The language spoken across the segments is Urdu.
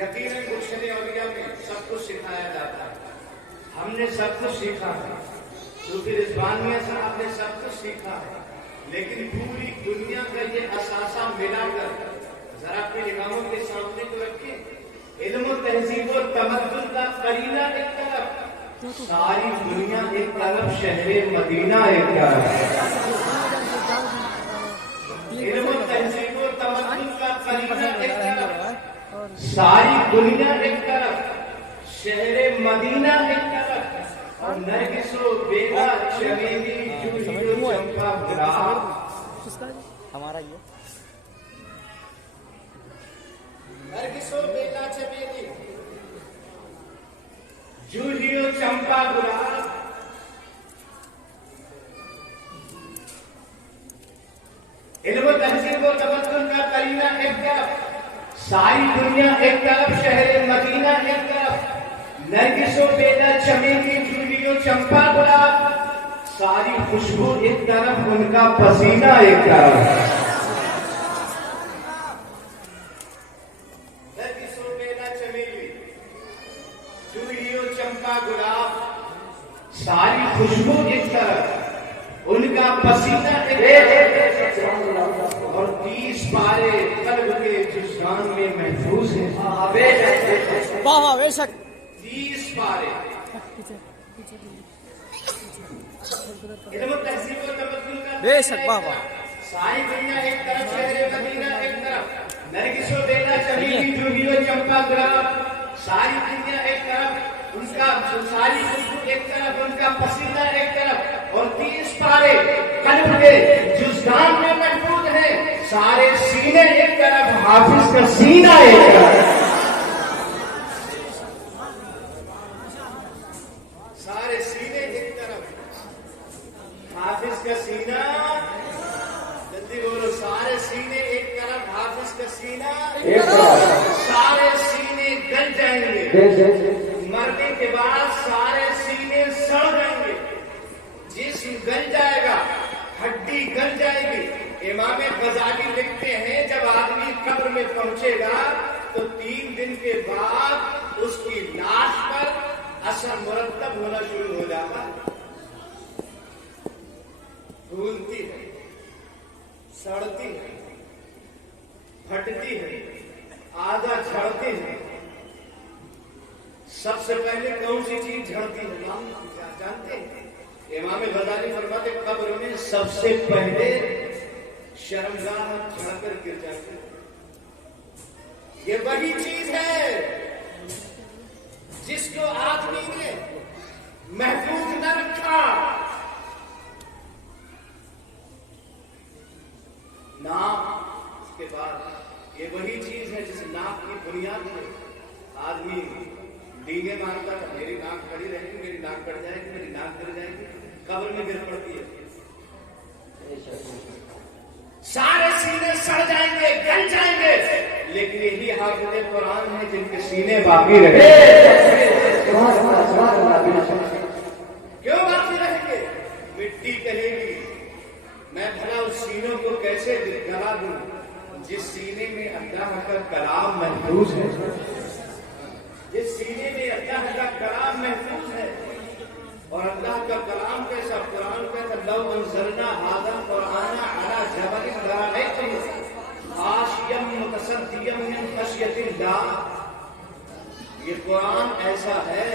یقیناً گلشن اولیاء میں سب کچھ سکھایا جاتا ہے. ہم نے سب کچھ سیکھا ہے, صوفی رضوانیہ صاحب نے سب کچھ سیکھا ہے, لیکن پوری دنیا کا یہ اثاثہ ملا کر ذرا اپنی نگاہوں کے سامنے تو رکھیں. علم و تہذیب و تمدن کا قرینہ ایک طرف, ساری دنیا ایک طرف, شہر مدینہ ایک طرف. علم و تہذیب و تمدن کا قرینہ ایک طرف, ساری دنیا ایک طرف, شہر مدینہ ایک طرف, اور نرگس و بیلا چمیلی جوہی و چمپا گلاب ہمارا یہ نرگس و بیلا چمیلی جوہی و چمپا گلاب. علم و تہذیب و تمدن کا قرینہ ایک طرف, ساری دنیا ایک طرف, شہر مدینہ ایک طرف, نرگس و بیلا چمیلی جوہی و چمپا گلاب, ساری خوشبو ایک طرف, ان کا پسینہ ایک طرف. نرگس و بیلا چمیلی جوہی و چمپا گلاب, ساری خوشبو ایک طرف, ان کا پسینہ ایک طرف, اور 30 پارے قلب کے جزدان میں محفوظ ہیں. واہ بے شک 30 پارے. علم و تہذیب و تمدن کا بے شک واہ واہ. ساری دنیا ایک طرف, شہر مدینہ ایک طرف, نرگس و بیلا چمیلی جوہی و چمپا گلاب, ساری دنیا ایک طرف, ان کا ساری خوشبو ایک طرف, ان کا پسینہ ایک طرف, اور 30 پارے قلب کے جزدان میں محفوظ ہیں. سارے سینے ایک طرف, حافظ کا سینہ ایک طرف. سارے سینے ایک طرف, حافظ کا سینہ. جلدی بولو, سارے سینے ایک طرف, حافظ کا سینہ ایک طرف. سارے سینے گل جائیں گے, مرنے کے بعد سارے سینے سڑ جائیں گے, جسم گل جائے گا, ہڈی گل جائے گی. امام غزالی لکھتے ہیں جب آدمی قبر میں پہنچے گا تو 3 دن کے بعد اس کی لاش پر اثر مرتب ہونا شروع ہو جاتا ہے. پھولتی ہے, سڑتی ہے, پھٹتی ہے, آدھا جھڑتی ہے. سب سے پہلے کون سی چیز جھڑتی ہے جانتے ہیں؟ امام غزالی فرماتے قبر میں سب سے پہلے شرمگاہ جھڑ کر گر جاتی ہے. یہ وہی چیز ہے جس کو آدمی نے محفوظ نہ رکھا. ناک, اس کے بعد یہ وہی چیز ہے جس ناک کی بنیاد ہے. آدمی ڈینگے مارتا تھا, میری ناک کھڑی رہے گی, میری ناک کٹ جائے گی, میری ناک گر جائے گی, قبر میں گر پڑتی ہے. سارے سینے سڑ جائیں گے, گل جائیں گے, لیکن یہی حافظ قرآن ہے جن کے سینے باقی رہے. کیوں باقی رہیں گے؟ مٹی کہے گی میں بھلا اس سینوں کو کیسے گلا دوں جس سینے میں اللہ کا کلام محفوظ ہے, جس سینے میں اللہ کا کلام محفوظ ہے. اور اللہ کا کلام کیسا؟ قرآن کہتا لو انزلنا ھذا القرآن علی جبل لرأیتہ خاشعا متصدعا من خشیۃ اللہ. یہ قرآن ایسا ہے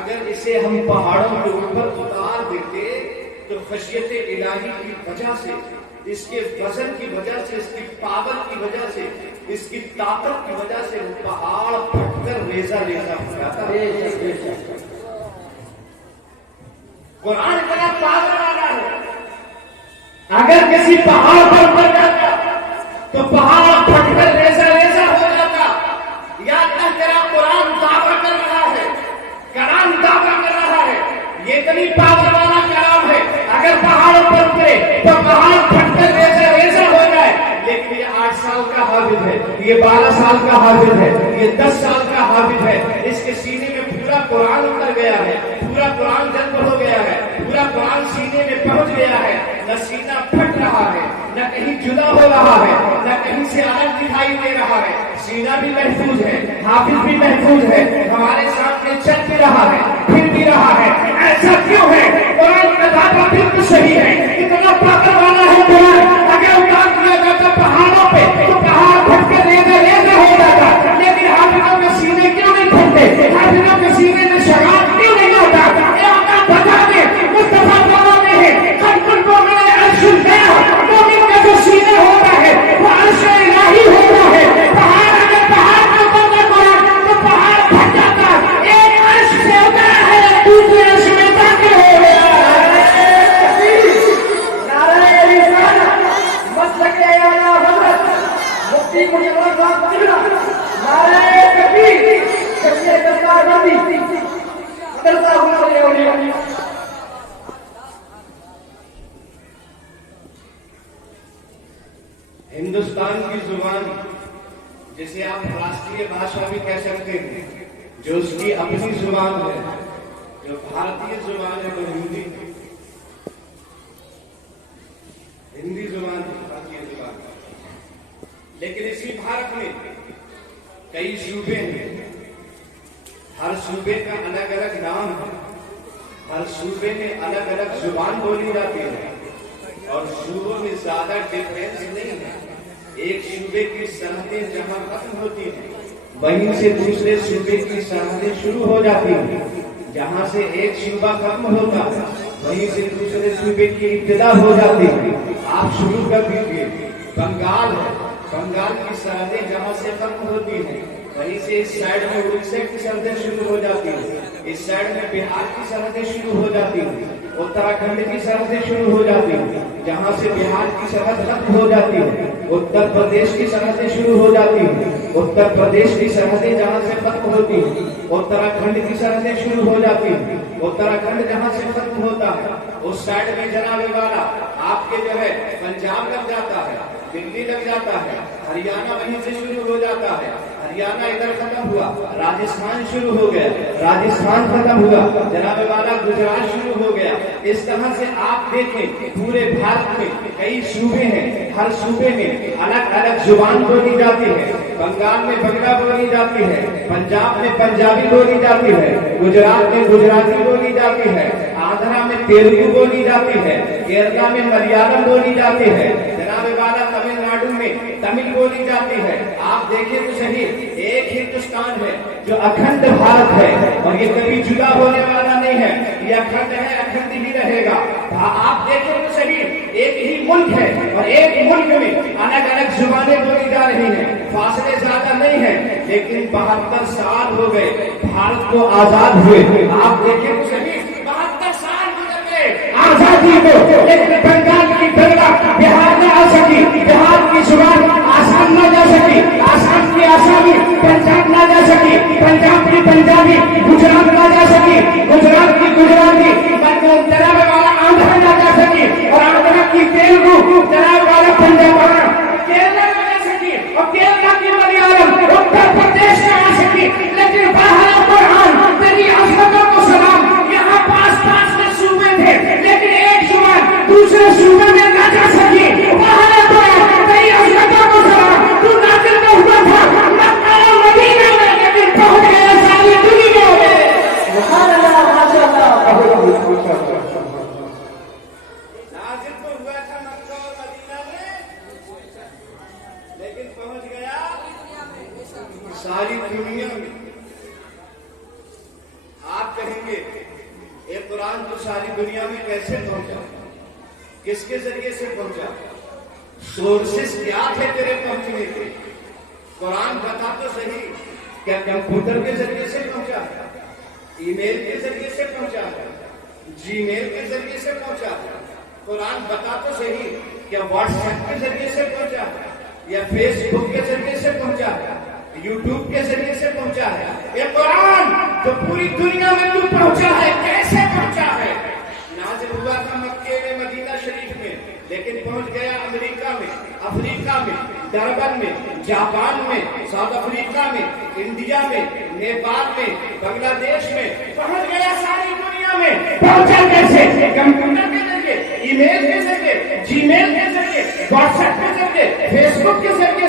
اگر اسے ہم پہاڑوں کے اوپر اتار دیتے تو خشیت الہی کی وجہ سے, اس کے وزن کی وجہ سے, اس کی پاور کی وجہ سے, اس کی طاقت کی وجہ سے وہ پہاڑ پھٹ کر ریزہ ریزہ ہو جاتا ہے. قرآن اتنا پاور والا ہے, اگر کسی پہاڑ پر اتر جاتا تو پہاڑ پھٹ کر ریزہ ریزہ ہو جاتا. یا اللہ تیرا قرآن دعویٰ کر رہا ہے, کلام دعویٰ کر رہا ہے, یہ اتنی پاور والا کلام ہے, اگر پہاڑ پر اترے تو پہاڑ پھٹ کر ریزہ ریزہ ہو جائے. لیکن یہ 8 سال کا حافظ ہے, یہ 12 سال کا حافظ ہے, یہ 10 سال کا حافظ ہے, اس کے سینے میں پورا قرآن اتر گیا ہے, پورا قرآن جذب ہو گیا ہے, پورا قرآن سینے میں پہنچ گیا ہے. نہ سینہ پھٹ رہا ہے, نہ کہیں جدا ہو رہا ہے, نہ کہیں کہیں سے الگ دکھائی دے رہا ہے، سینہ بھی محفوظ ہے، حافظ بھی محفوظ ہے، ہمارے سامنے چل بھی رہا ہے، پھر بھی رہا ہے. ایسا کیوں ہے؟ قرآن کا دعویٰ بالکل صحیح ہے، اتنا طاقت والا ہے قرآن. اگر اتار دیا جاتا پہاڑوں پہ تو پہاڑ پھٹ کے ریزہ ریزہ ہو جاتا، لیکن حافظوں کے سینے کیوں نہیں پھٹتے؟ حافظوں کے سینے میں شراب کیوں نہیں ہوتا؟ اے آقا بتا دے، مصطفیٰ فرماتے ہیں خلق کو میرے عرش اللہ، مومن کا جو سینے ہوتا ہے وہ عرش الہی ہوتا ہے. پہاڑ اگر پہاڑ پر اترتا قرآن تو پہاڑ پھٹ جاتا، ایک عرش سے اترا ہے دوسرے عرش میں داخل ہو گیا. ہندوستان کی زبان جسے آپ راشٹریہ بھاشا بھی کہہ سکتے ہیں، جو اس کی اپنی زبان ہے، جو بھارتیہ زبان ہے وہ ہندی ہے. ہندی زبان بھارتیہ زبان ہے. لیکن اسی بھارت میں کئی صوبے ہیں، ہر صوبے کا الگ الگ نام ہے، ہر صوبے میں الگ الگ زبان بولی جاتی ہے، اور صوبوں میں زیادہ ڈفرینس نہیں ہے. ایک صوبے کی سرحدیں جہاں ختم ہوتی ہیں وہیں سے دوسرے صوبے کی سرحدیں شروع ہو جاتی ہیں. جہاں سے ایک صوبہ ختم ہوتا ہے وہیں سے دوسرے صوبے کی ابتدا ہو جاتی ہے. آپ شروع کر دیجیے، بنگال ہے، بنگال کی سرحدیں جہاں سے ختم ہوتی ہیں وہیں سے اس سائڈ میں اڑیسہ کی سرحدیں شروع ہو جاتی ہیں، اس سائڈ میں بہار کی سرحدیں شروع ہو جاتی ہیں، اتراکھنڈ کی سرحدیں شروع ہو جاتی ہیں. جہاں سے بہار کی سرحد ختم ہو جاتی ہے اتر پردیش کی سرحدیں شروع ہو جاتی ہیں، اتر پردیش کی سرحدیں جہاں سے ختم ہوتی ہیں اتراکھنڈ کی سرحدیں شروع ہو جاتی ہیں. اتراکھنڈ جہاں سے ختم ہوتا ہے اس سائڈ میں جناب والا آپ کے جو ہے پنجاب لگ جاتا ہے، دلی لگ جاتا ہے، ہریانہ وہیں سے شروع ہو جاتا ہے. ہریانہ ادھر ختم ہوا، راجستھان شروع ہو گیا، راجستھان ختم ہوا، جناب والا گجرات شروع ہو گیا. اس طرح سے آپ دیکھیں پورے بھارت میں کئی صوبے ہیں، ہر صوبے میں الگ الگ زبان بولی جاتی ہے. بنگال میں بنگلہ بولی جاتی ہے، پنجاب میں پنجابی بولی جاتی ہے، گجرات میں گجراتی بولی جاتی ہے، آندھرا میں تیلگو بولی جاتی ہے، کیرلا میں ملیالم بولی جاتی ہے، جناب والا تمل ناڈو میں تمل بولی جاتی ہے. آپ دیکھیں تو صحیح، ایک ہندوستان ہے جو اکھنڈ بھارت ہے اور یہ کبھی جدا ہونے والا نہیں ہے، یہ اکھنڈ ہے، اکھنڈ ہی رہے گا. آپ دیکھیں تو صحیح، ایک ہی ملک ہے اور ایک ملک میں الگ الگ زبانیں بولی جا رہی ہیں، فاصلے زیادہ نہیں ہیں، لیکن 72 سال ہو گئے بھارت کو آزاد ہوئے. آپ دیکھیں تو صحیح 72 سال گزر گئے آزادی کو، لیکن بنگال کی بنگلہ بہار میں آ سکی، بہار کی زبان آسام نہ جا سکی، آسام کی آسامی پنجاب نہ جا سکی، پنجاب کی پنجابی گجرات نہ جا سکی، گجرات کی گجراتی جناب والا آندھرا نہ جا سکی، اور آندھرا کی تیلگو جناب والا پنجاب کیرلا نہ جا سکی، اور کیرلا کی ملیالم اتر پردیش میں آ سکی. لیکن باہر قرآن تیری عظمتوں کو سلام، یہاں پاس پاس میں صوبے تھے لیکن ایک زبان دوسرے صوبے میں نہ جا سکی. باہر قرآن تیری عظمتوں کو سلام، تو نازل میں ہوا تھا مکہ اور مدینہ میں لیکن پہنچ گیا ساری دنیا میں. سبحان اللہ، ماشاء اللہ. نازل تو ہوا تھا مکہ اور مدینہ میں لیکن پہنچ گیا ساری دنیا میں. آپ کہیں گے یہ قرآن تو ساری دنیا میں کیسے پہنچا، کس کے ذریعے سے پہنچا، سورسز کیا تھے تیرے پہنچنے کے؟ قرآن بتا تو صحیح، کیا کمپیوٹر کے ذریعے سے پہنچا ہے، ای میل کے ذریعے سے پہنچا ہے، جی میل کے ذریعے سے پہنچا ہے؟ قرآن بتا تو صحیح، کیا واٹس ایپ کے ذریعے سے پہنچا ہے یا فیس بک کے ذریعے سے پہنچا ہے، یوٹیوب کے ذریعے سے پہنچا ہے؟ یہ قرآن جو پوری دنیا میں تو پہنچا ہے کیسے پہنچا ہے؟ نازل ہوا تھا مکے میں، مدینہ شریف میں، لیکن پہنچ گیا امریکہ میں، افریقہ میں، ڈربن میں، جاپان میں، ساؤتھ افریقہ میں، انڈیا میں، نیپال میں، بنگلہ دیش میں، پہنچ گیا ساری دنیا میں. پہنچا کیسے؟ کمپیوٹر کے ذریعے، ای میل کے ذریعے، جی میل کے ذریعے، واٹس ایپ کے ذریعے، فیس بک کے ذریعے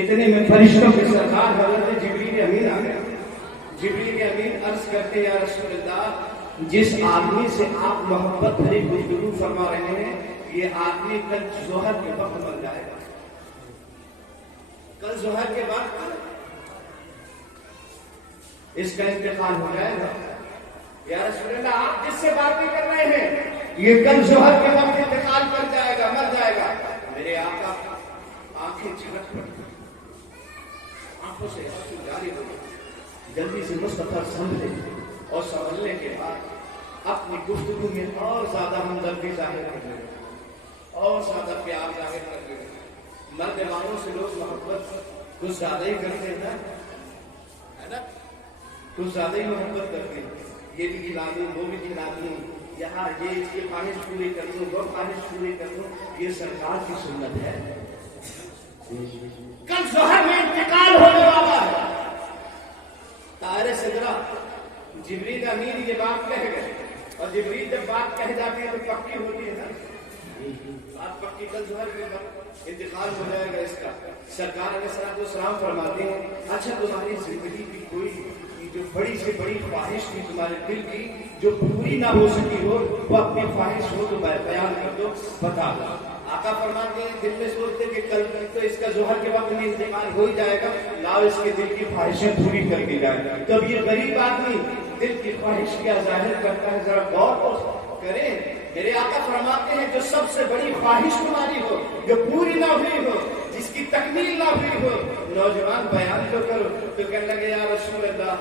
اتنے میں فرشتوں کے سردار حضرت جبریل امین آ گیا. جبریل امین عرض کرتے یا رسول اللہ جس آدمی سے آپ محبت بھری گفتگو فرما رہے ہیں یہ آدمی کل ظہر کے وقت مر جائے گا. کل ظہر کے بعد اس کا انتقال ہو جائے گا. یا رسول اللہ آپ جس سے باتیں کر رہے ہیں یہ کل ظہر کے وقت انتقال کر جائے گا, مر جائے گا. میرے آقا آنکھیں چھلک پڑی, آنکھوں سے آنسو جاری ہو گئے. جلدی سے مصطفیٰ سمجھے اور سمجھنے کے بعد اپنی گفتگو میں اور زیادہ ہمدردی ظاہر کر لیں, اور زیادہ پیار ظاہر کر لیں. مرد والوں سے لوگ محبت کچھ زیادہ ہی کرتے ہیں نا, کچھ زیادہ ہی محبت کرتے ہیں. یہ بھی کھلا دوں, وہ بھی کھلا دوں, یہاں یہ اس کی خواہش پوری کر دوں, وہ خواہش پوری کر دوں. یہ سرکار کی سنت ہے. کل ظہر میں انتقال ہونے والا ہے. طائر سدرا جبریل امین یہ بات کہہ گئے, اور جبریل جب بات کہہ جاتے ہیں تو پکی ہوتی ہے نا, بات پکی. کل ظہر کے بعد انتقال ہو جائے گا اس کا. سرکار علیہ الصلوۃ والسلام فرماتے ہیں اچھا تمہاری زندگی کی کوئی جو بڑی سے بڑی خواہش تھی تمہارے دل کی جو پوری نہ ہو سکی ہو, وہ اپنی خواہش ہو تو بیان کر دو, بتا دو. آقا فرماتے ہیں دل میں سوچتے کہ کل تو اس کا ظہر کے وقت میں انتقال ہو ہی جائے گا, لاؤ اس کے دل کی خواہشیں پوری کر دی جائے. تب یہ غریب آدمی دل کی خواہش کیا ظاہر کرتا ہے, ذرا غور کریں. میرے آقا فرماتے ہیں جو سب سے بڑی خواہش تمہاری ہو, جو پوری نہ ہوئی ہو, جس کی تکمیل نہ ہوئی ہو, نوجوان بیان تو کرو. تو کہنے لگے یا رسول اللہ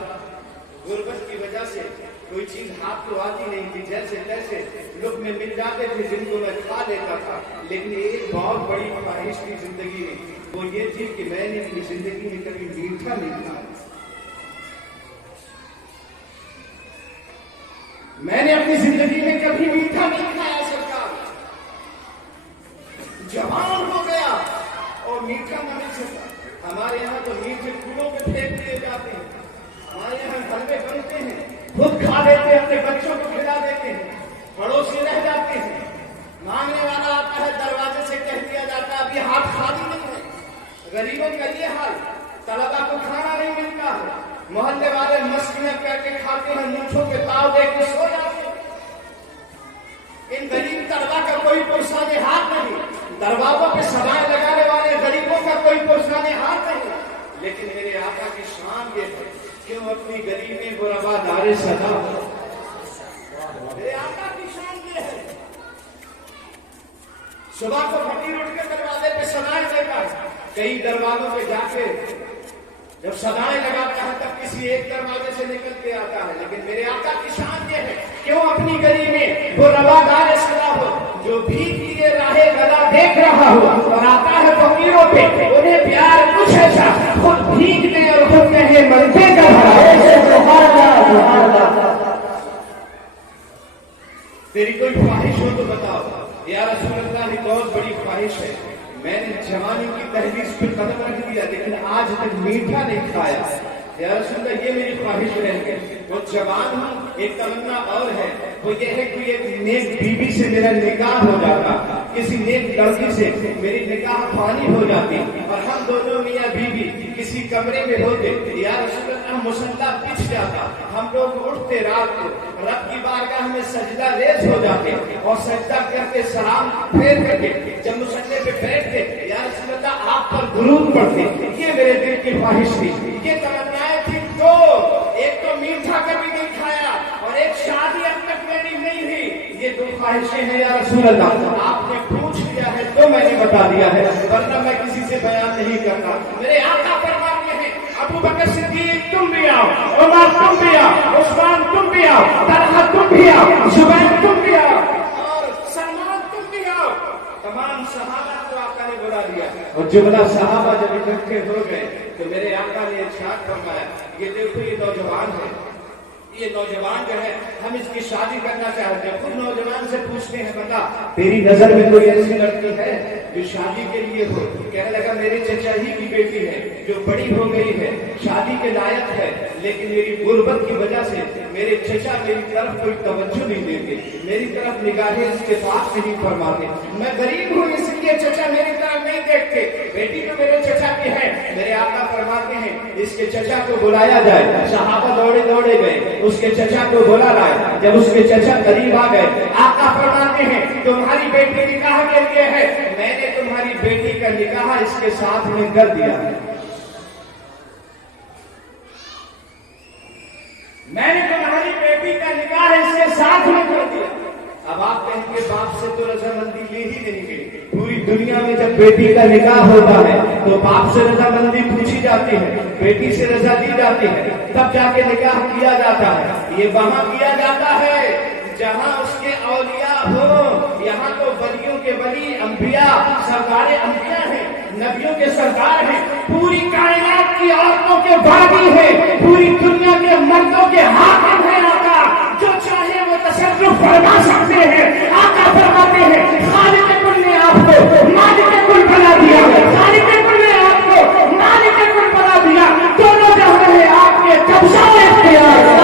غربت کی وجہ سے کوئی چیز ہاتھ تو آتی نہیں تھی, جیسے تیسے لوگ میں مل جاتے تھے جن کو میں کھا لیتا تھا. لیکن ایک بہت بڑی خواہش تھی زندگی میں, وہ یہ تھی کہ میں نے اپنی زندگی میں کبھی میٹھا نہیں کھایا. میں نے اپنی زندگی میں کبھی میٹھا نہیں کھایا. سرکار جوان ہو گیا اور میٹھا نہ مل سکتا. ہمارے یہاں تو میٹھے پھولوں پہ پھینک دیے جاتے ہیں, ہمارے یہاں حلوے بنتے ہیں, خود کھا لیتے ہیں, اپنے بچوں کو کھلا دیتے ہیں, پڑوسی رہ جاتے ہیں. مانگنے والا آتا ہے دروازے سے کہہ دیا جاتا ہے ابھی ہاتھ خالی نہیں ہے. غریبوں کا یہ حال, طلبا کو کھانا نہیں ملتا ہے, محلے والے مستیاں کر کے کھاتے ہیں, مونچھوں کے تاؤ دے کے سو جاتے ہیں. ان غریب طلبا کا کوئی پرسان ہاتھ نہیں, دروازوں پہ سوائے لگانے والے غریبوں کا کوئی پرسان ہاتھ نہیں. لیکن میرے آقا کی شان یہ ہے کیوں اپنی غریبی غربا دار صدا. میرے آقا کی شان یہ ہے صبح کو فقیر اٹھ کے دروازے پہ سدائیں دیتا ہے. کئی دروازوں پہ جا کے جب سدائیں لگاتا ہے تب کسی ایک دروازے سے نکل کے آتا ہے. لیکن میرے آقا کی شان یہ ہے کیوں اپنی غریبی وہ روادار صدا ہو, جو بھیک لیے راہے گلا دیکھ رہا ہو اور آتا ہے فقیروں پہ انہیں پیار کچھ ایسا خود بھیک دے اور خود کہے مرتے کا تیری کوئی خواہش ہو تو بتاؤ. یا رسول اللہ کی بہت بڑی خواہش ہے, میں نے جوانی کی تحریک پہ قدم رکھ دیا لیکن آج تک میٹھا نہیں کھایا. یا رسول اللہ یہ میری خواہش رہ گئی. وہ جوان ہوں, ایک تمنا اور ہے, وہ یہ ہے کہ ایک نیک بیوی سے میرا نکاح ہو جاتا, کسی نیک لڑکی سے میری نکاح پانی ہو جاتی اور ہم دونوں میاں بیوی کسی کمرے میں ہوتے. یا رسول اللہ مصلا پچھ جاتا, ہم لوگ اٹھتے رات کو رب کی بارگاہ میں سجدہ ریز ہو جاتے اور سجدہ کرتے سلام پھیر کر کے جب مصلے پہ بیٹھتے یا رسول اللہ آپ پر درود پڑھتے. یہ میرے دل کی خواہش تھی, یہ تمنائیں تھی. تو ایک تو میٹھا کبھی نہیں کھایا اور ایک شادی اب تک میری نہیں ہوئی. یہ دو خواہشیں ہیں یا رسول اللہ. آپ نے پوچھ لیا ہے تو میں نے بتا دیا ہے, ورنہ میں کسی سے بیان نہیں کرتا. میرے آقا فرماتے ہیں ابو بکر صدیق تم بھی آؤ, عمر تم بھی آؤ, عثمان تم بھی آؤ, طلحہ تم بھی آؤ, زبیر تم بھی آؤ, اور سلمان تم بھی آؤ. تمام صحابہ کو آقا نے بلا دیا اور جملہ صحابہ جب اکٹھے ہو گئے تو میرے آقا نے ارشاد فرمایا یہ دیکھو یہ نوجوان ہے, یہ نوجوان جو ہے ہم اس کی شادی کرنا چاہتے ہیں. خود نوجوان سے پوچھتے ہیں بتا تیری نظر میں کوئی ایسی لڑکی ہے جو شادی کے لیے ہو؟ کہنے لگا میرے چچا ہی کی بیٹی ہے جو بڑی ہو گئی ہے, شادی کے لائق ہے, لیکن میری غربت کی وجہ سے میرے چچا میری طرف کوئی توجہ نہیں دیتے, میری طرف نگاہیں اس کے پاس نہیں فرماتے. میں غریب ہوں اس لیے چچا میری طرف نہیں دیکھتے, بیٹی تو میرے چچا کی ہے. میرے آقا فرماتے ہیں اس کے چچا کو بلایا جائے. صحابہ دوڑے دوڑے گئے, اس کے چچا کو بلا لائے. جب اس کے چچا قریب آ گئے, آقا فرماتے ہیں تمہاری بیٹی نکاح کے لیے ہے, میں نے تمہاری بیٹی کا نکاح اس کے ساتھ میں کر دیا. میں نے تمہاری بیٹی کا نکاح اس کے ساتھ میں کر دیا. اب آپ کہیں گے باپ سے تو رضامندی لی ہی نہیں گئی. پوری دنیا میں جب بیٹی کا نکاح ہوتا ہے تو باپ سے رضامندی پوچھی جاتی ہے, بیٹی سے رضا دی جاتی ہے, تب جا کے نکاح کیا جاتا ہے. یہ وہاں کیا جاتا ہے جہاں اس کے اولیاء ہوں. یہاں تو ولیوں کے ولی, انبیاء سرکار انبیاء ہیں, نبیوں کے سردار ہیں, پوری کائنات کی عورتوں کے باغی ہیں, پوری دنیا کے مردوں کے حاکم ہیں. آقا جو چاہے وہ تصرف فرما سکتے ہیں. آقا فرماتے ہیں خالق کل نے آپ کو مالک کل بنا دیا, خالق کل نے آپ کو مالک کل بنا دیا. دونوں جہاں ہیں آپ کے قبضہ میں اختیار.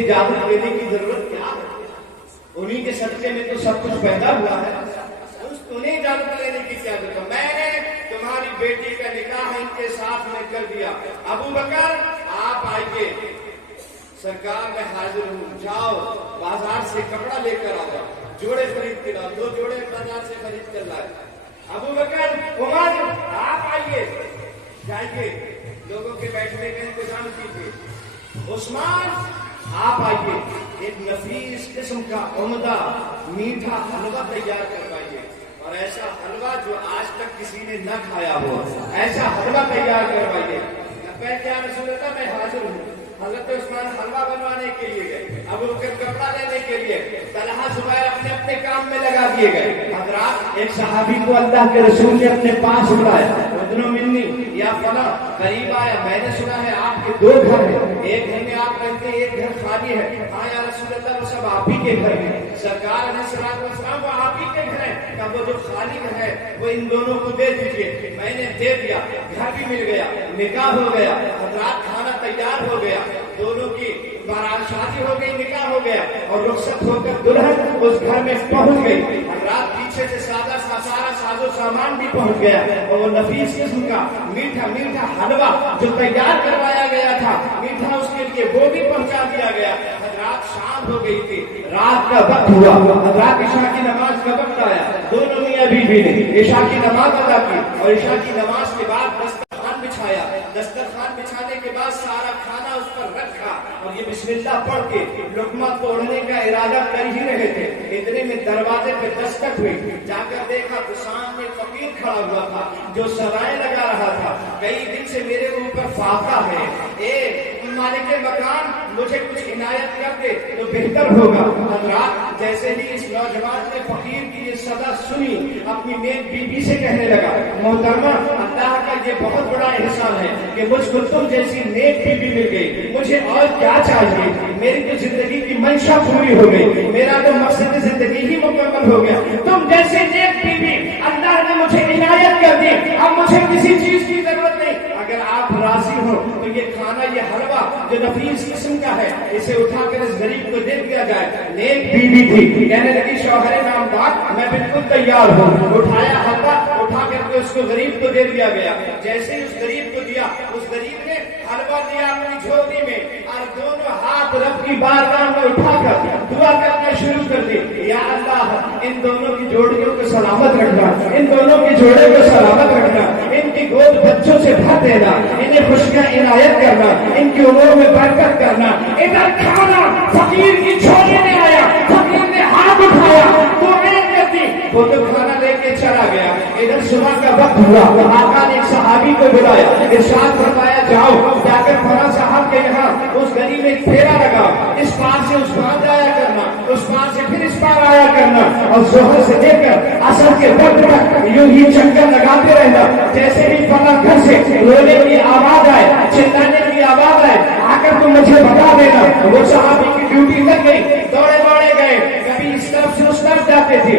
اجازت لینے کی ضرورت کیا ہے؟ انہی کے صدقے میں تو سب کچھ پیدا ہوا ہے. انہیں اجازت لینے کی کیا ضرورت؟ میں نے تمہاری بیٹی کا نکاح ان کے ساتھ میں کر دیا. ابو بکر آپ آئیے, سرکار میں حاضر ہوں. جاؤ بازار سے کپڑا لے کر آ جاؤ, جوڑے خرید کے لاؤ. 2 جوڑے بازار سے خرید کر لائے. ابو بکر عمر آپ آئیے, جائیے لوگوں کے بیٹھنے کا انتظام کیجیے. عثمان آپ آئیے, ایک نفیس قسم کا عمدہ میٹھا حلوہ تیار کروائیے, اور ایسا حلوہ جو آج تک کسی نے نہ کھایا ہو, ایسا حلوہ تیار کروائیے. کیا رسول اللہ میں حاضر ہوں. حضرت عثمان حلوہ بنوانے کے لیے گئے, ابو بکر کپڑا لینے کے لیے, طلحہ زبیر اپنے اپنے کام میں لگا دیے گئے. حضرات ایک صحابی کو اللہ کے رسول نے اپنے پاس بلایا, ادنو منی یا فلاں قریب آیا, میں نے سنا ہے آپ کے 2 گھر ہیں, ایک گھر میں آپ رہتے ہیں, ایک گھر خالی ہے. ہاں یا رسول اللہ وہ سب آپ ہی کے گھر ہیں. سرکار علیہ الصلوۃ والسلام وہ آپ ہی کے گھر ہیں. کہ وہ جو خالی گھر ہے وہ ان دونوں کو دے دیجیے. میں نے دے دیا, گھر بھی مل گیا, نکاح ہو گیا. حضرات کھانا تیار ہو گیا, دونوں کی شادی ہو گئی, نکاح ہو گیا, اور رخصت ہو کر دلہن اس گھر میں پہنچ گئی. رات پیچھے سے سارا ساز و سامان بھی پہنچ گیا, اور وہ نفیس قسم کا میٹھا میٹھا حلوہ جو تیار کروایا گیا تھا میٹھا اس کے لیے, وہ بھی پہنچا دیا گیا. حضرات شام ہو گئی تھی, رات کا وقت ہوا, حضرات عشاء کی نماز کا وقت آیا. دونوں میاں بیوی نے عشاء کی نماز ادا کی, اور عشاء کی نماز کے بعد دسترخوان بچھایا. دسترخوان بچھانے کے بعد سارا کھانا اس پر رکھا, اور یہ بسم اللہ پڑھ کے لقمہ توڑنے کا ارادہ کر ہی رہے تھے. اتنے میں دروازے پہ دستک ہوئی. جا کر دیکھا تو سامنے فقیر کھڑا ہوا تھا جو سرائے لگا رہا تھا. کئی دن سے میرے اوپر فاقہ ہے, اے مالک مکان مجھے کچھ عنایت کر دے تو بہتر ہوگا. حضرات جیسے ہی اس نوجوان نے فقیر کی یہ صدا سنی, اپنی نیک بیوی سے کہنے لگا, محترمہ اللہ کا یہ بہت بڑا احسان ہے کہ مجھ کو تم جیسی نیک بیوی مل گئی. مجھے اور کیا چاہیے؟ میری تو زندگی کی منشا پوری ہو گئی, میرا تو مقصد زندگی ہی مکمل ہو گیا. تم جیسے نیک بیوی اللہ نے مجھے عنایت کر دی, اب مجھے کسی چیز کی ضرورت نہیں. اگر آپ راضی ہو تو یہ کھانا, یہ حلوہ جو نفیس قسم کا ہے, اسے اٹھا کر اس غریب کو دے دیا جائے. نیک بیوی تھی, کہنے لگی شوہر نامدار میں بالکل تیار ہوں. اٹھایا حلوہ, اٹھا کر کے اس کو غریب کو دے دیا گیا. جیسے ہی اس غریب کو دیا, اس غریب نے حلوہ دیا اپنی جھولی میں, اور دونوں ہاتھ رب کی بارگاہ میں اٹھا کر دعا کرنا شروع کر دی. یا اللہ ان دونوں کی جوڑیوں کو سلامت رکھنا, ان دونوں کے جوڑے کو سلامت رکھنا, ان کی گود بچوں سے بھر دینا, انہیں خوشیاں عنایت کرنا, ان کی عمر میں برکت کرنا. ادھر کھانا فقیر کی جھولی میں آیا, فقیر نے ہاتھ اٹھایا تو وہ تو کھانا لے کے چلا گیا. ادھر صبح کا وقت ہوا, آقا نے ایک صحابی کو بلایا, ارشاد فرمایا جاؤ جا کر فلاں صاحب کے یہاں اس گلی میں ایک پھیرا لگا, اس پار سے اس پار جایا کرنا, اس پار سے پھر اس پار آیا کرنا, اور ظہر سے لے کر عصر کے وقت تک یوں ہی چکر لگاتے رہنا. جیسے ہی فلاں گھر سے رونے کی آواز آئے, چلانے کی آواز آئے, آ کر تم مجھے بتا دینا. وہ صحابی کی ڈیوٹی لگ گئی, دوڑے دوڑے گئے, کبھی اس طرف سے اس طرف جاتے تھے,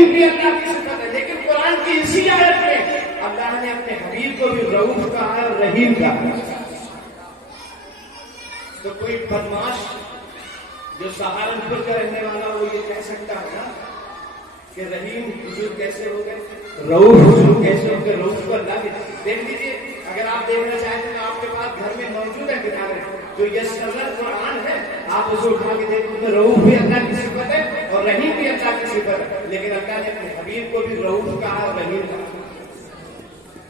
رحیم بھی اللہ کی صفت ہے، لیکن قرآن کی اسی آیت میں اللہ نے اپنے حبیب کو بھی رؤوف کہا ہے اور رحیم کہا ہے۔ تو کوئی بدماش جو سہارنپور کا رہنے والا وہ یہ کہہ سکتا ہے نا کہ رحیم حضور کیسے ہو گئے، رؤوف حضور کیسے ہو گئے، رؤوف کو اللہ کے دیکھ لیجیے، اگر آپ دیکھنا چاہیں تو آپ کے پاس گھر میں موجود ہے کتابیں جو یسر قرآن ہے، آپ اسے اٹھا کے دیکھو تو رؤوف بھی اللہ کی صفت ہے اور رحیم بھی اللہ کی صفت ہے، لیکن اللہ نے اپنے حبیب کو بھی رؤوف کہا اور رحیم کہا۔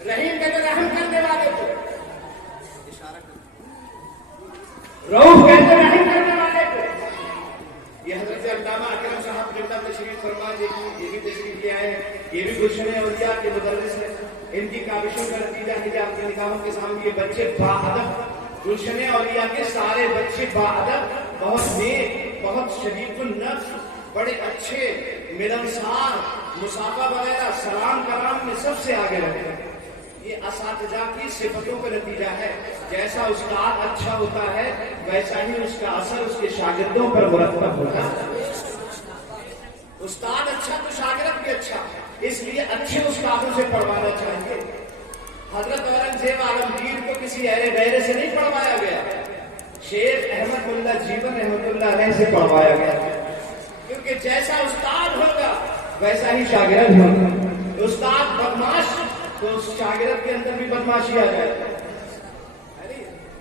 رحیم کہتے رحم کرنے والے کو، رؤوف کہتے رحم کرنے والے کو۔ یہ حضرت علامہ اکرم صاحب قبلہ تشریف فرما، یہ بھی تشریف لے آئے ہیں، یہ بھی گلشن اولیاء کے مدرس ہیں، ان کی کاوشوں کا نتیجہ ہے کہ آپ کے نکاحوں کے سامنے یہ بچے باادب، گلشن اولیاء کے سارے بچے باادب، بہت نیک، بہت شدید النفس، بڑے اچھے، ملنسار، مصافحہ وغیرہ، سلام کرام میں سب سے آگے رہتے ہیں۔ یہ اساتذہ کی صفتوں کا نتیجہ ہے، جیسا استاد اچھا ہوتا ہے ویسا ہی اس کا اثر اس کے شاگردوں پر مرتب ہوتا ہے۔ استاد اچھا تو شاگرد بھی اچھا، اس لیے اچھے استادوں سے پڑھوانا چاہیے۔ حضرت اورنگزیب عالمگیر کو کسی ایرے غیرے سے نہیں پڑھوایا گیا، شیخ احمد اللہ جیون رحمۃ اللہ علیہ سے پڑھوایا گیا، کیونکہ جیسا استاد ہوگا ویسا ہی شاگرد ہوگا۔ استاد بدماش تو اس شاگرد کے اندر بھی بدماشی آ جائے۔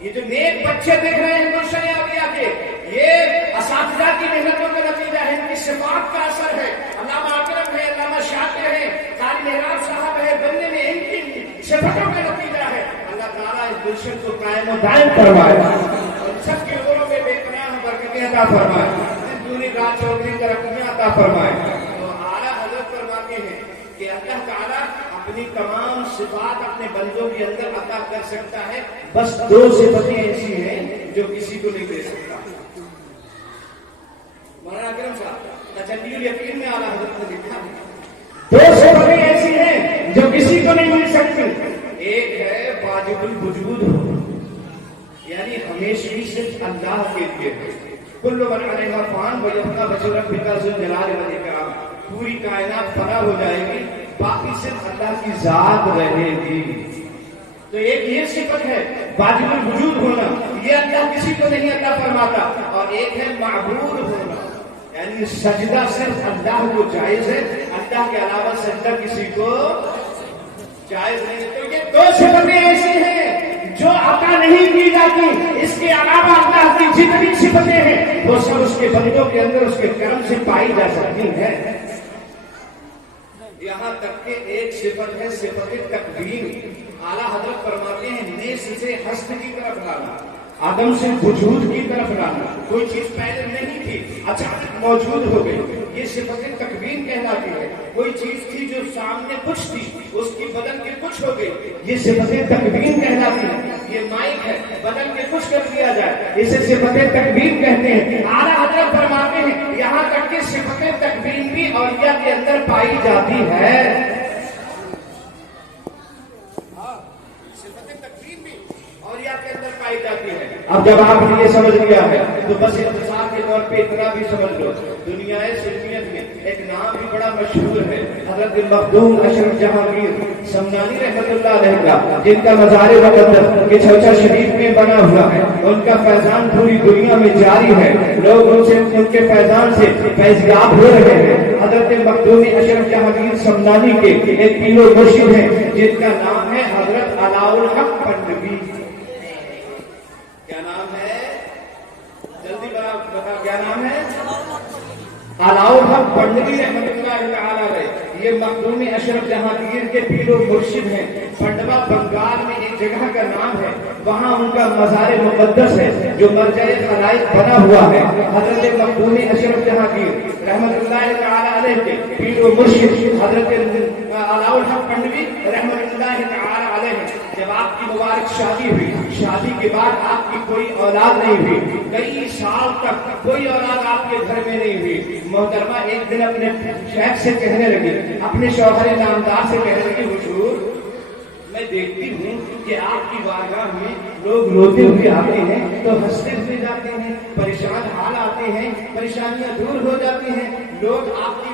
یہ جو نیک بچے دیکھ رہے ہیں گلشن اولیاء کے، یہ اساتذہ کی محنتوں کا نتیجہ ہے، ان کی صفات کا اثر ہے۔ علامہ اکرم ہے، علامہ شاکر ہے، قاری محراب صاحب ہے، بننے میں ان کی صفتوں کا نتیجہ ہے۔ اللہ تعالیٰ اس گلشن کو قائم و دائم فرمائے اور سب کے عمروں میں بے پناہ برکتیں عطا فرمائے، پوری رات چودھری ترقیاں عطا فرمائے۔ تو اعلیٰ حضرت فرماتے ہیں کہ اللہ تعالیٰ اپنی تمام صفات اپنے بندوں کے اندر عطا کر سکتا ہے، بس دو صفتیں ایسی ہیں جو کسی کو نہیں دے سکتا۔ مولانا اکرم صاحب تجلی الیقین میں اعلیٰ حضرت نے لکھا ہے دو صفتیں ایسی ہیں جو کسی کو نہیں مل سکتی۔ ایک ہے واجب الوجود ہو، یعنی ہمیشہ صرف اللہ کے لیے، کل من علیہا فان ویبقی وجہ ربک ذو الجلال والاکرام، پوری کائنات فنا ہو جائے گی، باقی صرف اللہ کی ذات رہے گی۔ تو ایک یہ صفت ہے واجب الوجود ہونا، یہ اللہ کسی کو نہیں عطا فرماتا، اور ایک ہے معبود ہونا، یعنی سجدہ صرف اللہ کو جائز ہے، اللہ کے علاوہ سجدہ کسی کو جائز نہیں۔ تو یہ دو صفتیں ایسی ہیں جو عطا نہیں کی جاتی، اس کے علاوہ اللہ کی جتنی صفتیں ہیں وہ سب اس کے بندوں کے اندر اس کے کرم سے پائی جا سکتی ہیں۔ یہاں تک کہ ایک صفت ہے صفت تقدیر۔ اعلیٰ حضرت فرماتے ہیں نیس سے ہست کی طرف لانا، عدم سے وجود کی طرف لانا، کوئی چیز پہلے نہیں تھی اچانک موجود ہو گئی، یہ صفت تکوین کہلاتی ہے۔ کوئی چیز تھی جو سامنے کچھ تھی، اس کی بدل کے کچھ ہو گئی، یہ صفت تکوین کہلاتی ہے۔ یہ مائک ہے، بدل کے کچھ کر دیا جائے، اسے صفت تکوین کہتے ہیں۔ اعلیٰ حضرت فرماتے ہیں یہاں تک کہ صفت تکوین بھی اولیاء کے اندر پائی جاتی ہے۔ اب جب آپ نے یہ سمجھ لیا ہے تو بس اختصار کے طور پہ اتنا بھی سمجھ لو، دنیا سلمیت میں ایک نام بھی بڑا مشہور ہے، حضرت مخدوم اشرف جہانگیر سمنانی رحمۃ اللہ علیہ کا، جن کا مزار مقدس یہ چھوچا شریف میں بنا ہوا ہے، ان کا فیضان پوری دنیا میں جاری ہے، لوگ ان کے فیضان سے فیضیاب ہو رہے ہیں۔ حضرت مخدوم اشرف جہانگیر سمنانی کے ایک پیر و مرشد ہیں جن کا نام ہے حضرت علاء الحق پنڈوی۔ کیا نام ہے؟ جلدی بتا، کیا نام ہے؟ علاء الحق پنڈوی رحمۃ اللہ تعالی علیہ۔ یہ مخدوم اشرف جہانگیر کے پیر و مرشد ہیں۔ پنڈوا بنگال میں ایک جگہ کا نام ہے، وہاں ان کا مزار مقدس ہے جو مرجع خلائق بنا ہوا ہے۔ حضرت مخدوم اشرف جہانگیر رحمۃ اللہ تعالی علیہ کے پیر و مرشد حضرت علاء الحق پنڈوی رحمۃ اللہ تعالی علیہ، جب آپ کی مبارک شادی ہوئی، شادی کے بعد آپ کی کوئی اولاد نہیں ہوئی، کئی سال تک کوئی اولاد آپ کے گھر میں نہیں ہوئی، محترمہ ایک دن اپنے شیخ سے کہنے لگی، اپنے شوہر نامدار سے کہنے لگی، حضور میں دیکھتی ہوں کہ آپ کی بارگاہ میں لوگ روتے ہوئے آتے ہیں تو ہنستے ہوئے جاتے ہیں، پریشان حال آتے ہیں، پریشانیاں دور ہو جاتی ہیں، لوگ آپ کی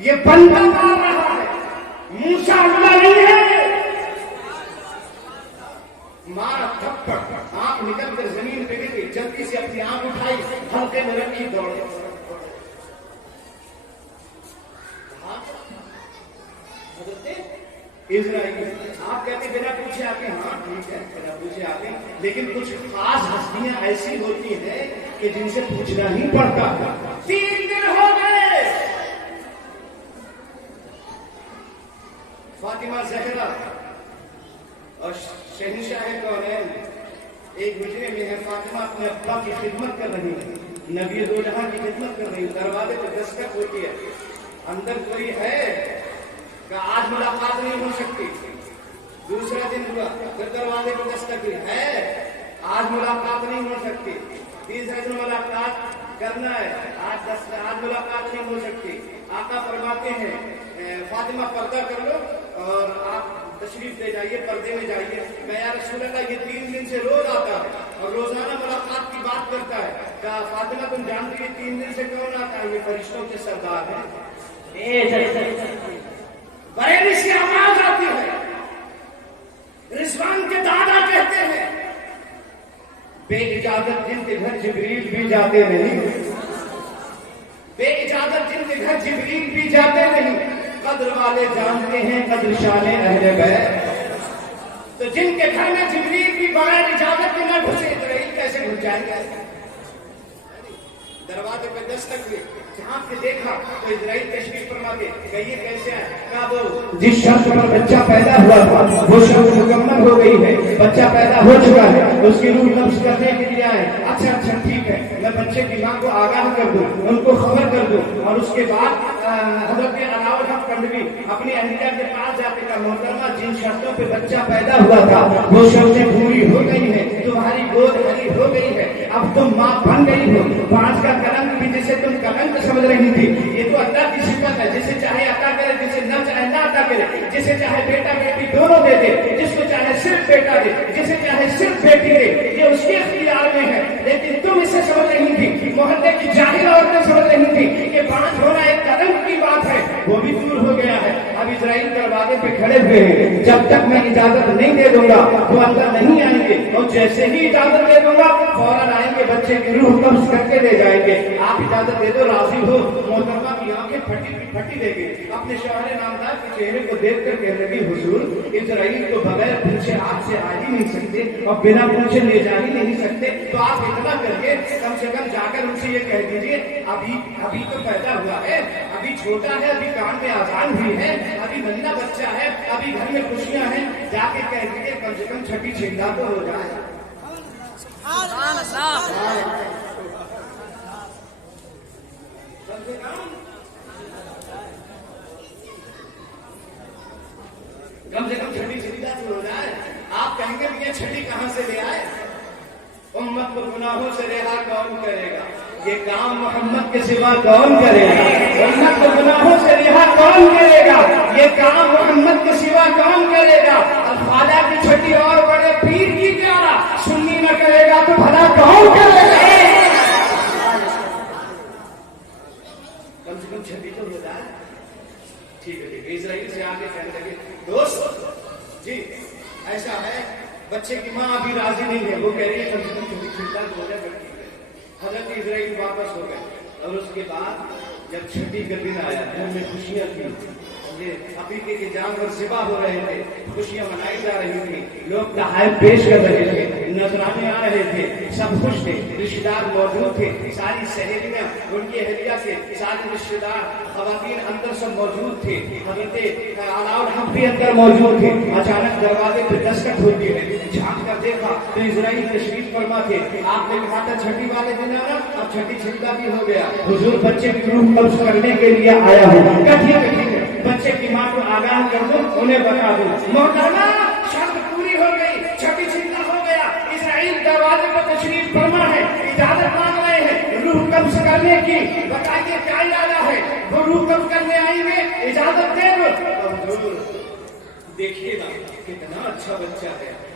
یہ بندہ مار رہا ہے، موسیٰ اللہ نہیں ہے. مارا تھپڑ، آنکھ نکل کر زمین پہ گئی، جلدی سے اپنی آنکھ اٹھائی، ہلکے میں رکھی، دوڑے. اسرائیل آپ کہتے بنا پوچھے آتے ہیں، ہاں ٹھیک ہے بنا پوچھے آتے ہیں، لیکن کچھ خاص ہستیاں ایسی ہوتی ہیں کہ جن سے پوچھنا ہی پڑتا. 3 دن ہو گئے. فاطمہ زہرا اور شہنشاہ کونین ایک حجرے میں ہے. فاطمہ اپنے ابا کی خدمت کر رہی ہے، نبی دو جہاں کی خدمت کر رہی ہے. دروازے پہ دستک ہوتی ہے، اندر کوئی ہے کہ آج ملاقات نہیں ہو سکتی. دوسرا دن ہوا، پھر دروازے پہ دستک ہے، آج ملاقات نہیں ہو سکتی. تیسرا دن ملاقات کرنا ہے، آج ملاقات نہیں ہو سکتی. آقا فرماتے ہیں فاطمہ پردہ کر لو اور آپ تشریف لے جائیے، پردے میں جائیے. میں یا رسول اللہ یہ 3 دن سے روز آتا ہے اور روزانہ ملاقات کی بات کرتا ہے. کہا فاطمہ تم جانتی ہے 3 دن سے کون آتا ہے؟ یہ فرشتوں کے سردار ہیں. بریلی سے آواز آتی ہے، رضوان کے دادا کہتے ہیں بے اجازت جن کے گھر جبریل بھی جاتے نہیں، بے اجازت جن کے گھر جبریل بھی جاتے نہیں. قدر والے جانتے ہیں قدر شان اہل بیت. تو جن کے گھر میں جبریل بھی بغیر اجازت کے نہ گھسے، اسرائیل کیسے گھس جائیں گے؟ دروازے پہ دستک ہوئی، جہاں سے دیکھا تو اسرائیل تشریف فرما کے کہیے کیسے ہے؟ کہا وہ جس شخص پر بچہ پیدا ہوا تھا وہ شخص مکمل ہو گئی ہے، بچہ پیدا ہو چکا ہے، اس کی روح قبض کرنے کے لیے آئے. اچھا ٹھیک ہے، میں بچے کی ماں کو آگاہ کر دوں، ان کو خبر کر دوں. اور اس کے بعد حضرت علاؤ الحق کنڈوی اپنی اہلیہ کے پاس جاتے کا محترمہ جن شرطوں پہ بچہ پیدا ہوا تھا وہ شرطیں پوری ہو گئی ہے، تمہاری گود بھری ہو گئی ہے، اب تم ماں بن گئی ہو. پانچ کا کلنک بھی جسے تم کلنک سمجھ رہی تھی، یہ تو اللہ کی صفت ہے، جسے چاہے عطا کرے، جسے نہ چاہے نہ عطا کرے، جسے چاہے بیٹا بیٹی دونوں دے دے، جس کو چاہے صرف بیٹا دے، جسے چاہے صرف بیٹی دے. یہ اس کے اختیار میں ہے. لیکن تم اسے سمجھ رہی تھی، محلے کی جاہل عورتیں سمجھ رہی تھی کہ پانچ ہونا ایک کلنک کی بات ہے، وہ بھی دور ہو گیا ہے. اب اسرائیل دروازے پہ کھڑے ہوئے ہیں، جب تک میں اجازت نہیں دے دوں گا وہ اندر نہیں آئیں گے، اور جیسے ہی اجازت دے دوں گا فوراً آئیں گے، بچے کی روح قبض کر کے لے جائیں گے. آپ اجازت دے دو، راضی ہو. محترمہ کی آنکھیں پھٹی دے گئی. اپنے شوہر نامدار کے چہرے کو دیکھ کر کہنے لگی حضور اسرائیل کو بغیر پوچھے آپ سے آ ہی نہیں سکتے اور بنا پوچھے لے جا ہی نہیں سکتے، تو آپ اتنا کر کے کم سے کم جا کر ان سے یہ کہہ دیجیے ابھی تو پیدا ہوا ہے، ابھی چھوٹا ہے، ابھی کان میں آزان ہوئی ہے، ابھی ننھا بچہ ہے، ابھی گھر میں خوشیاں ہیں، جا کے کہہ دیجیے کم سے کم چھٹی چھندا تو ہو جائے. کم سے کم چھٹی چھندا تو ہو جائے. آپ کہیں گے یہ چھٹی کہاں سے لے آئے؟ امت کو گناہوں سے رہا کون کرے گا؟ یہ کام محمد کے سوا کون کرے گا؟ امت کو گناہوں سے رہا کون کرے گا؟ یہ کام محمد کے سوا کون کرے گا؟ اب خواجہ کی چھٹی اور بڑے پیر کی پیارا سنی نہ کرے گا تو بھلا کون کرے گا؟ کم سے کم چھٹی تو ہو جائے. ٹھیک ہے، اسرائیل سے آگے کہنے لگے دوست جی ایسا ہے، بچے کی ماں ابھی راضی نہیں ہے، وہ کہہ رہی ہے کم سے کم چھٹی چھندا ہو جائے. حضرت اسرائیل واپس ہو گئے اور اس کے بعد جب چھٹی کا دن آیا گھر میں خوشیاں تھیں، عقیقے کے جانور ذبح ہو رہے تھے، خوشیاں منائی جا رہی تھی، لوگ تحائف پیش کر رہے تھے، نذرانے آ رہے تھے، سب خوش تھے، رشتے دار موجود تھے، ساری سہیلیاں ان کی اہلیہ سے سارے رشتے دار خواتین اندر سب موجود تھے، حضرت علاؤ الحق بھی اندر موجود تھے. اچانک دروازے پہ دستک ہوتی ہے، جھانک کر دیکھا تو اسرائیل تشریف فرما تھے. آپ نے کہا تھا چھٹی والے دن آنا، اب چھٹی چھندا بھی ہو گیا، حضور بچے کی روح قبض کرنے کے لیے آیا ہوں. ٹھیک ہے، بچے کی ماں کو آگاہ کر دو، انہیں بتا دو. محترمہ شرط پوری ہو گئی، چھٹی چھندا ہو گیا. اسرائیل دروازے پر تشریف فرما ہے، اجازت مانگ رہے ہیں روح قبض کرنے کی. بتائیے کیا ارادہ ہے؟ وہ روح قبض کرنے آئیں گے، اجازت دے دو. دیکھیے نا کتنا اچھا بچہ ہے،